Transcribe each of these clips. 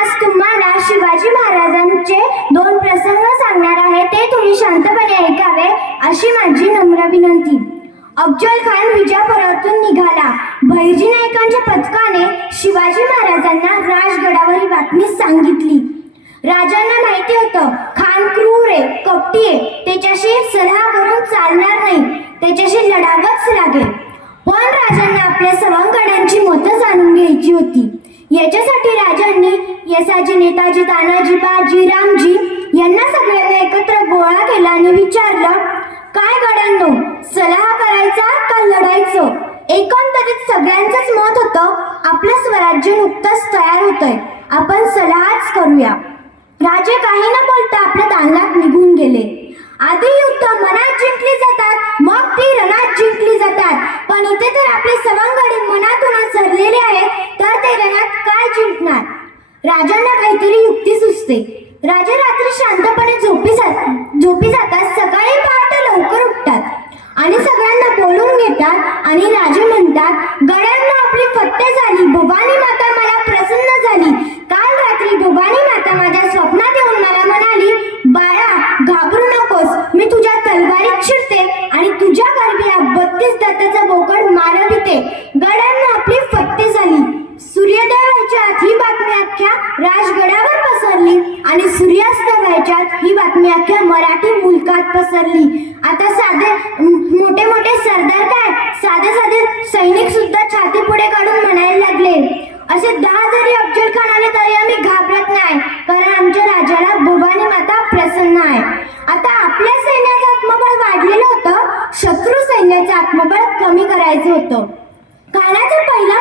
आज तुम्हाला शिवाजी महाराजांचे दोन प्रसंग सांगणार आहे. ते तुम्ही शांतपणे ऐकावे अशी माझी नम्र विनंती. अफजल खान विजापुरातून निघाला. भैरजी नायकांच्या पथकाने शिवाजी महाराजांना राजगडावर ही बातमी सांगितली. राजांना माहिती होतं खान क्रूर आहे कपटी आहे. त्याच्याशी सलाह करून चालणार नाही. त्याच्याशी लढावंच लागेल. पण राजांना आपल्या सवंगड्यांची मतं जाणून घ्यायची होती. याच्यासाठी राजांनी यसाजी नेताजी तानाजी बाजी रामजी यांना सगळ्यांना एकत्र गोळा केला आणि विचारलं काय गड्यांनो सलाह करायचा का लढायचं? एकंदरीत सगळ्यांचंच मत होतं आपलं स्वराज्य नुकतंच तयार होतंय. आपण सलाहच करूया. राजे काही न बोलता आपल्या दालनात निघून गेले. आधी युद्ध मनात जिंकली जातात मग ती रणात जिंकली जातात. पण इथे तर आपले सवंगडी मनातून सरलेले आहेत. तर ते रणात काय जिंकणार? राजांना काहीतरी युक्ती सुचते. राजे रात्री शांतपणे झोपी जात झोपी जातात सकाळी पहाटे लवकर उठतात. आणि सगळ्यांना बोलून घेतात आणि राजे म्हणतात गड्यांना आपली फत्ते झाली भवानी माता मला प्रसन्न झाली. काल रात्री भवानी माता माझ्या स्वप्नात येऊन मला म्हणाली बाळा घाबरू नकोस मी तुझ्या तलवारीत शिरते आणि तुझ्या गर्भीला बत्तीस दाताचा बोकड मारविते गड्यांना आपली फत्ते झाली सूर्योदय आत ही बातमी अख्ख्या राजगडावर पसरली आणि सूर्यास्त व्हायच्या ही बातमी अख्ख्या मराठी मुलकात पसरली. आता साधे मोठे मोठे सरदार काय? साधे साधे सैनिक सुद्धा छाती पुढे काढून म्हणायला लागले. असे दहा जरी अफजल खान आले तरी आम्ही घाबरत नाही कारण आमच्या राजाला भवानी माता प्रसन्न आहे. आता आपल्या सैन्याचं आत्मबळ वाढलेलं होतं शत्रू सैन्याचं आत्मबळ कमी करायचं होतं. खानाचा पहिला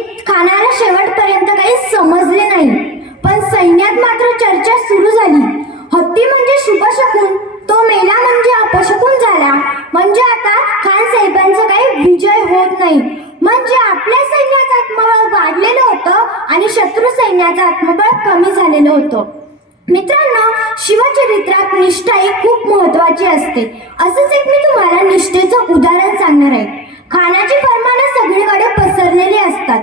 खानाला शेवटपर्यंत काही समजले नाही. पण सैन्यात मात्र चर्चा सुरू झाली. हत्ती म्हणजे शुभशकून तो मेला म्हणजे अपशकून झाला. म्हणजे आता खान साहेबांचा काही विजय होत नाही. म्हणजे आपल्या सैन्याचं आत्मबळ वाढलेलं होतं आणि शत्रू सैन्याचं आत्मबळ कमी झालेलं होतं. मित्रांनो शिवचरित्रात निष्ठा ही खूप महत्वाची असते. असंच एक मी तुम्हाला निष्ठेचं उदाहरण सांगणार आहे. खानाची भरलेले असतात.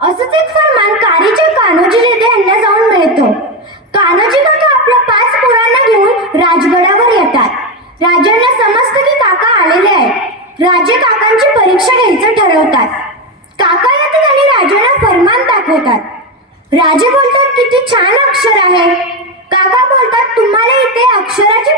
असंच एक फरमान कारीच्या कान्होजी जेथे यांना जाऊन मिळतो. कान्होजी काका आपल्या पाच पोरांना घेऊन राजगडावर येतात. राजांना समजतं की काका आलेले आहेत. राजे काकांची परीक्षा घ्यायचं ठरवतात. काका येतात आणि राजाला फरमान दाखवतात. राजे बोलतात किती छान अक्षर आहे. काका बोलतात तुम्हाला इथे अक्षराची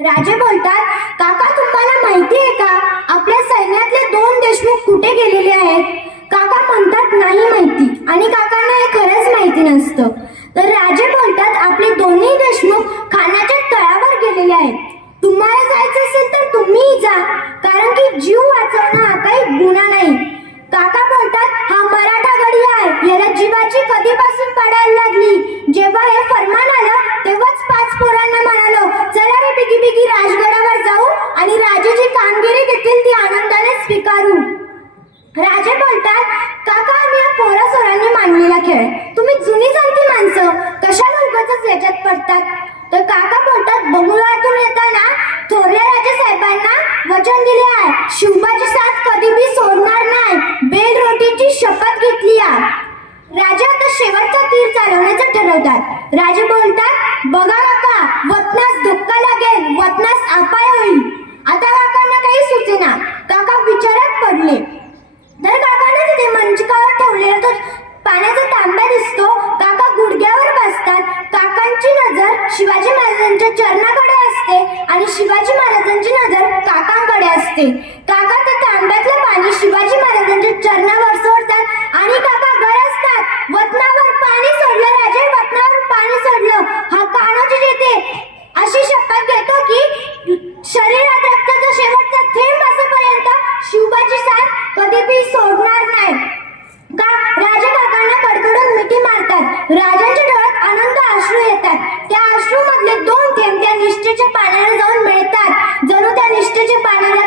राजे बोलतात काका तुम्हाला माहिती आहे का? आपल्या सैन्यातले दोन देशमुख कुठे गेलेले आहेत? काका म्हणतात नाही माहिती. आणि काकांना हे खरंच माहिती नसतं. तर राजे बोलतात आपले दोन्ही देशमुख खानाच्या तळावर गेलेले आहेत. तुम्हाला जायचं असेल तर तुम्ही जा. कारण की जीव वाचवणं हा काही गुन्हा नाही. काका बोलतात हा मराठा गडी आहे याला जीवाची कधीपासून पडायला लागली? जेव्हा हे फरमान आलं तेव्हाच पाच पोरांना बिगी राजगडावर जाऊ आणि राजाची कामगिरी देखील ती आनंदाने स्वीकारू. राजे बोलतात काका आम्ही या पोरा सोरांनी मांडलेला खेळ. तुम्ही जुनी जाणती माणसं कशाला उगाच याच्यात पडतात? तर काका बोलतात बंगळुरातून येताना थोरल्या राजे साहेबांना वचन दिले आहे. शिवबाची साथ कधी बी सोडणार नाही. बेल रोटीची शपथ घेतली आहे राजा आता शेवटचा तीर चालवण्याचं ठरवतात. राजे बोलतात बघा काका वतनास वतनास अपाय होईल. आता काकांना काही सुचेना. काका विचारात पडले. तर काकाने तिथे मंचकावर ठेवलेला तो पाण्याचा तांब्या दिसतो. काका गुडघ्यावर बसतात. काकांची नजर शिवाजी महाराजांच्या चरणाकडे असते आणि शिवाजी महाराजांची नजर काकांकडे असते. काका राजांच्या डोळ्यात आनंद अश्रू येतात. त्या अश्रू मधले दोन थेंब त्या निष्ठेच्या पाण्याला जाऊन मिळतात. जणू त्या निष्ठेच्या पाण्याला